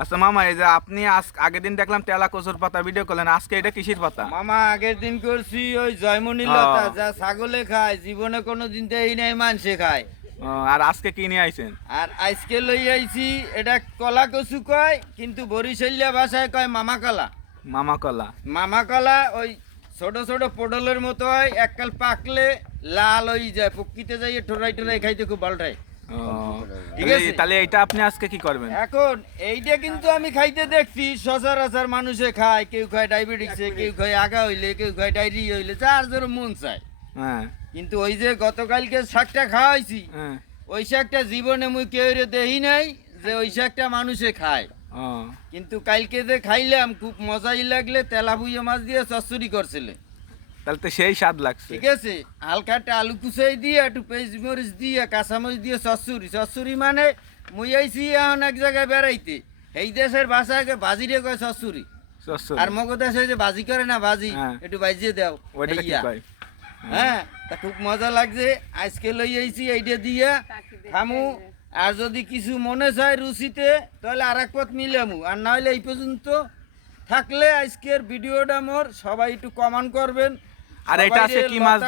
আচ্ছা মামা, এই যে আপনি আগের দিন দেখলাম তেলা কচুর পাতা ভিডিও করলেন, আজকে এটা কিসের পাতা? মামা আগের দিন করছি ওই জয়মনি লতা, যা ছাগলে খায়, জীবনে কোনোদিন তো এই নাই মানুষে খায়। আর আজকে কি নিয়ে আইছেন? আর আজকে লই আইছি এটা কলা কচু কয়, কিন্তু বরিশালিয়া ভাষায় কয় মামা কলা। মামা কলা। মামা কলা ওই ছোট ছোট পটলের মতো হয়, এককাল পাকলে লাল হয়ে যায়, পক্ষিতে যাইয়ে ঠোরাই টোরাই খাইতে খুব ভালোটাই। ঠিক আছে, তাহলে এইটা আপনি আজকে কি করবেন? এখন এইটা কিন্তু আমি খাইতে দেখছি সচরাচর মানুষে খায়, কেউ খায় ডায়াবেটিসে, কেউ খায় আগা হইলে, কেউ খায় ডায়রিয়া হইলে, যার যার মন চায়। হ্যাঁ কিন্তু ওই যে গতকালকে শাকটা খাওয়াইছি, হ্যাঁ। ওই শাকটা জীবনে মুই কেউ দেখি নাই যে ওই শাকটা মানুষে খায়। ও কিন্তু কালকে যে খাইলাম খুব মজাই লাগলে, তেলাপুইয়া মাছ দিয়ে চচ্চড়ি করছিলে। তাহলে তো সেই স্বাদ লাগছে। ঠিক আছে, হালকা একটা আলু কুচাই দিয়ে একটু পেঁয়াজ মরিচ দিয়ে কাঁচামরিচ দিয়ে চচ্চড়ি। চচ্চড়ি মানে মুই আইছি এখন এক জায়গায় বেড়াইতে, এই দেশের ভাষায় বাজিরে কয় চচ্চড়ি, আর মগো দেশে যে বাজি করে না, বাজি একটু বাজিয়ে দাও, ওইটা কি কয়? হ্যাঁ, তা খুব মজা লাগছে। আজকে লই আইছি এইটা দিয়া খামু, আর যদি কিছু মনে চায় রুচিতে তাহলে আর এক পথ মিলামু, আর না হলে এই পর্যন্ত থাকলে আজকের ভিডিওটা মোর সবাই একটু কমেন্ট করবেন। আর এটা আজকে কি মাছ,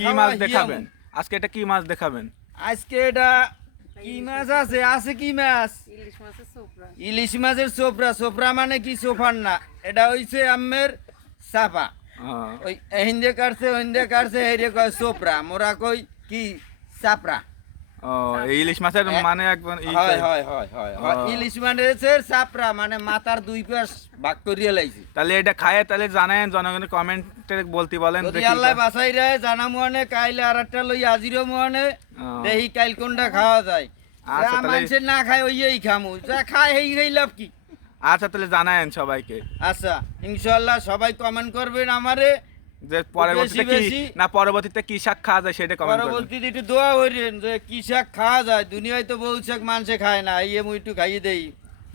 কি মাছ দেখাবেন? হিয়ামু। আজকে এটা কি মাছ দেখাবেন? আজকে এটা কি মাছ আছে? আছে কি মাছ? ইলিশ মাছের চোপড়া। চোপড়া মানে কি? সোফার না, এটা হইছে আমের চাপা। ওই হিন্দে কাটছে হেরে কয় চোপড়া, মোরা কই কি চাপড়া। ও ইলিশ মাছের মানে একবার হয় হয় হয় হয় হয়, ইলিশ মাছের চাপড়া মানে মাথার দুই পাশ ভাগ করিয়া লাইছি। তাহলে এটা খায় তাহলে জানেন, জনগণের কমেন্টে বলতে বলেন। যদি আল্লাহ বাসাই রে জানা মনে কাইলে আর একটা লই আজিরও মনে দেখি কাইল কোনটা খাওয়া যায়। আচ্ছা, মানুষের না খায় ওই খামু, যা খায় এই খাই লাভ কি। আচ্ছা তাহলে জানায়েন সবাইকে। আচ্ছা ইনশাআল্লাহ সবাই কমেন্ট করবেন আমারে, যে পরবর্তীতে কি না পরবর্তীতে কি শাক খাওয়া যায় সেটা কমেন্ট করবেন। পরবর্তীতে একটু দোয়া করেন যে কি শাক খাওয়া যায়। দুনিয়ায় তো বহু শাক মানুষে খায় না, এই মুই একটু খাইয়ে দেই,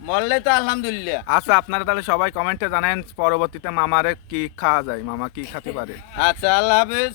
মরলে তো আলহামদুলিল্লাহ। আচ্ছা আপনারা তাহলে সবাই কমেন্টে জানান পরবর্তীতে মামারে কি খাওয়া যায়, মামা কি খেতে পারে। আচ্ছা আল্লাহ হাফেজ।